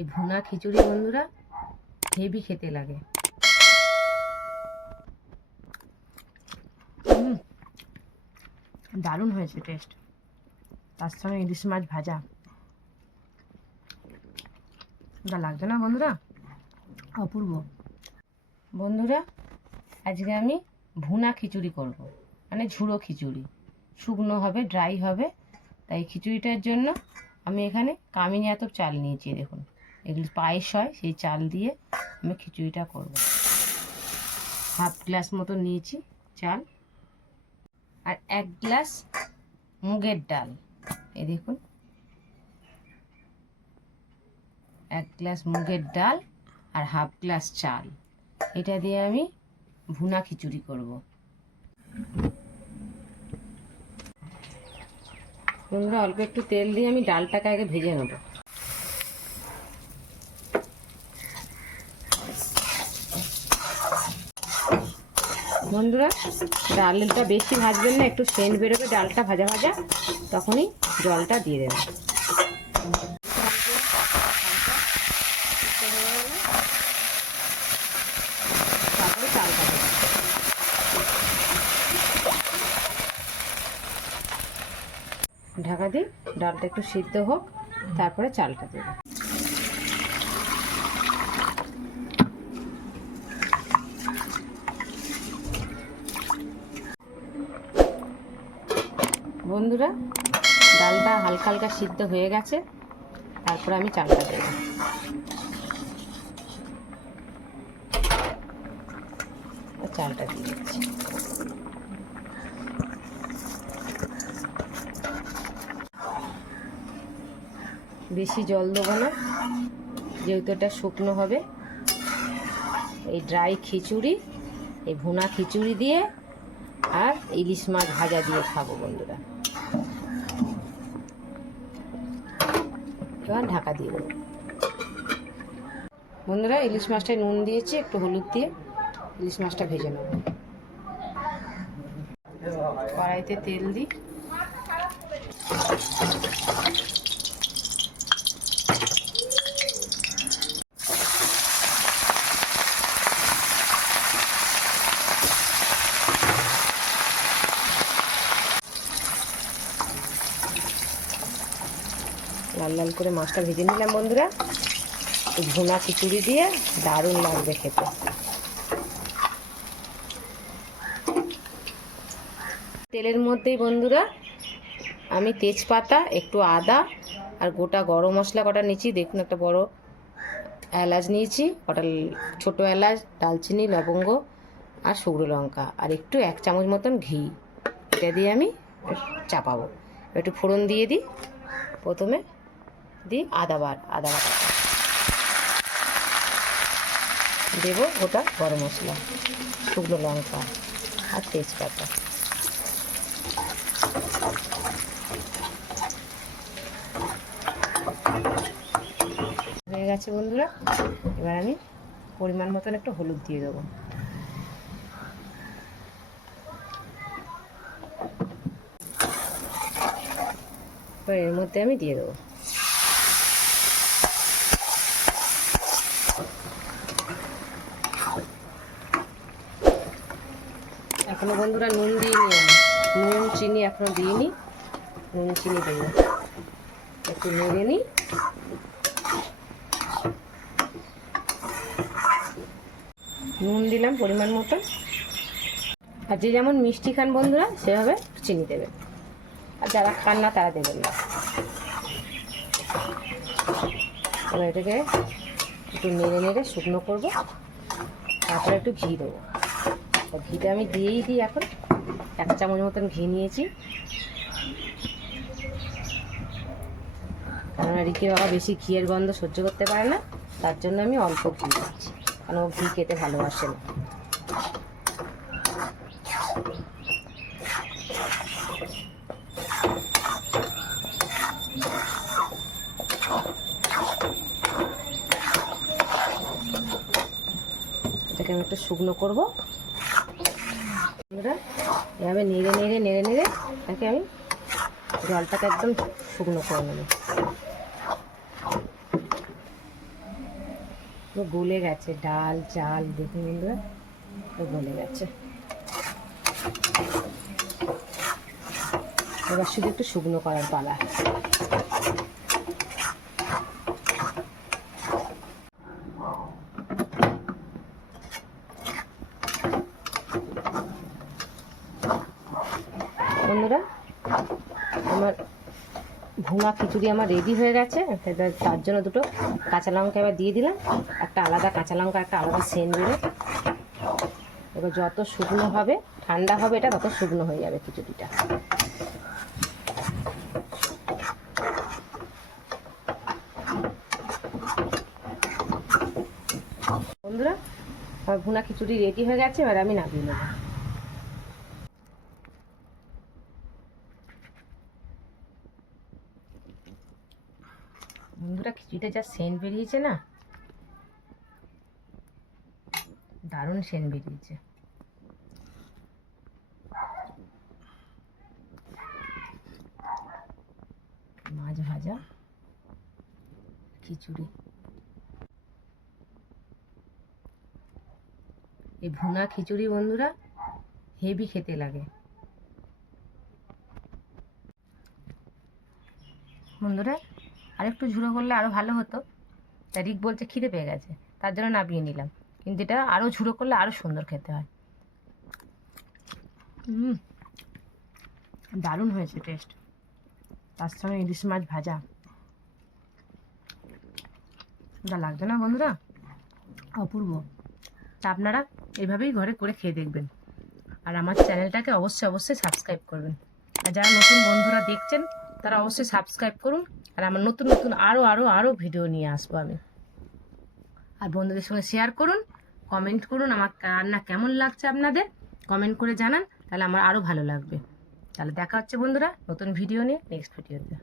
এই ভুনা খিচুড়ি বন্ধুরা হেভি খেতে লাগে। দারুণ হয়েছে টেস্ট। তার সঙ্গে ইলিশ মাছ ভাজা, ওটা লাগবে না বন্ধুরা, অপূর্ব। বন্ধুরা আজকে আমি ভুনা খিচুড়ি করব, মানে ঝুড়ো খিচুড়ি, শুকনো হবে, ড্রাই হবে। তাই খিচুড়িটার জন্য আমি এখানে কামিনী আতপ চাল নিয়েছি। দেখুন, এগুলো পায়েস হয়, সেই চাল দিয়ে আমি খিচুড়িটা করব। হাফ গ্লাস মতো নিয়েছি চাল, আর 1 গ্লাস মুগের ডাল। এই দেখুন, 1 গ্লাস মুগের ডাল আর হাফ গ্লাস চাল, এটা দিয়ে আমি ভুনা খিচুড়ি করব। বন্ধুরা অল্প একটু তেল দিয়ে আমি ডালটাকে আগে ভেজে নেব। বন্ধুরা ডালটা বেশি ভাজবেন না, একটু সেন্ট বেরোবে ডালটা ভাজা ভাজা, তখনই জলটা দিয়ে দেবেন। তারপরে চালটা দেবেন। ঢাকা দিই, ডালটা একটু সিদ্ধ হোক, তারপরে চালটা দেবেন। বন্ধুরা ডালটা হালকা হালকা সিদ্ধ হয়ে গেছে, তারপরে আমি চালটা দেব। চালটা দিয়ে দিচ্ছি। বেশি জল দেবো না, যেহেতু এটা শুকনো হবে। এই ড্রাই খিচুড়ি, এই ভুনা খিচুড়ি দিয়ে আর ইলিশ মাছ ভাজা দিয়ে খাবো বন্ধুরা। এবার ঢাকা দিয়ে দেবো। বন্ধুরা ইলিশ মাছটায় নুন দিয়েছি, একটু হলুদ দিয়ে ইলিশ মাছটা ভেজে নেব। কড়াইতে তেল দিই, লাল লাল করে মাছটা ভেজে নিলাম। বন্ধুরা ভুনা খিচুড়ি দিয়ে দারুণ লাগবে খেতে। তেলের মধ্যেই বন্ধুরা আমি তেজপাতা, একটু আদা আর গোটা গরম মশলা কটা নিয়েছি। দেখুন, একটা বড় এলাচ নিয়েছি, কটা ছোট এলাচ, দালচিনি, লবঙ্গ আর শুকনো লঙ্কা, আর একটু 1 চামচ মতন ঘি। এটা দিয়ে আমি চাপাবো। একটু ফোড়ন দিয়ে দিই। প্রথমে দিই আদা বাটা, দেবো গোটা গরম মশলা, শুকনো লঙ্কা আর তেজপাতা। হয়ে গেছে বন্ধুরা। এবার আমি পরিমাণ মতন একটু হলুদ দিয়ে দেবো। এবার এর মধ্যে আমি দিয়ে দেবো এখনো বন্ধুরা নুন দিইনি, নুন চিনি এখনো দিইনি। নুন চিনি দেবো, একটু নেড়ে নিই। নুন দিলাম পরিমাণ মতো, আর যে যেমন মিষ্টি খান বন্ধুরা সেভাবে চিনি দেবেন, আর যারা খান না তারা দেবেন না। এবার এটাকে একটু নেড়ে নেড়ে শুকনো করবো, তারপরে একটু ঘি দেবো। ঘিটা আমি দিয়েই দিই। এখন 1 চামচ মতন ঘি নিয়েছি, কেননা রিকির বাবা বেশি ঘিয়ের গন্ধ সহ্য করতে পারে না, তার জন্য আমি অল্প ঘি দিচ্ছি, কারণ ও ঘি খেতে ভালোবাসে না। এটাকে আমি একটু শুকনো করবো। এভাবে নেড়ে নেড়ে নেড়ে নেড়ে এটাকে আমি জলটাকে একদম শুকনো করে নেব। পুরো গলে গেছে, ডাল চাল দেখুন বন্ধুরা পুরো গলে গেছে। এবার শুধু একটু শুকনো করার পালা। বন্ধুরা আমার ভুনা খিচুড়ি আমার রেডি হয়ে গেছে। তার জন্য দুটো কাঁচা লঙ্কা এবার দিয়ে দিলাম, একটা আলাদা কাঁচা লঙ্কা, একটা আলাদা সেন্ট দেবে। এবার যত শুকনো হবে, ঠান্ডা হবে এটা, তত শুকনো হয়ে যাবে খিচুড়িটা। বন্ধুরা আমার ভুনা খিচুড়ি রেডি হয়ে গেছে, এবার আমি নামিয়ে নেব। বন্ধুরা খিচুড়িটা যা সেন্ট বেরিয়েছে না, দারুণ সেন্ট বেরিয়েছে। মাছ ভাজা খিচুড়ি, এই ভুনা খিচুড়ি বন্ধুরা হেভি খেতে লাগে। বন্ধুরা আরেকটু ঝুড়ো করলে আরও ভালো হতো, তা রিক বলছে খিদে পেয়ে গেছে, তার জন্য নামিয়ে নিলাম। কিন্তু এটা আরও ঝুড়ো করলে আরও সুন্দর খেতে হয়। দারুণ হয়েছে টেস্ট, তার সঙ্গে ইলিশ মাছ ভাজা, যা লাগছে না বন্ধুরা অপূর্ব। তা আপনারা এভাবেই ঘরে করে খেয়ে দেখবেন, আর আমার চ্যানেলটাকে অবশ্যই অবশ্যই সাবস্ক্রাইব করবেন। আর যারা নতুন বন্ধুরা দেখছেন তারা অবশ্যই সাবস্ক্রাইব করুন, আর আমার নতুন নতুন আরও ভিডিও নিয়ে আসবো আমি। আর বন্ধুদের সঙ্গে শেয়ার করুন, কমেন্ট করুন আমার রান্না কেমন লাগছে, আপনাদের কমেন্ট করে জানান, তাহলে আমার আরও ভালো লাগবে। তাহলে দেখা হচ্ছে বন্ধুরা নতুন ভিডিও নিয়ে, নেক্সট ভিডিওতে।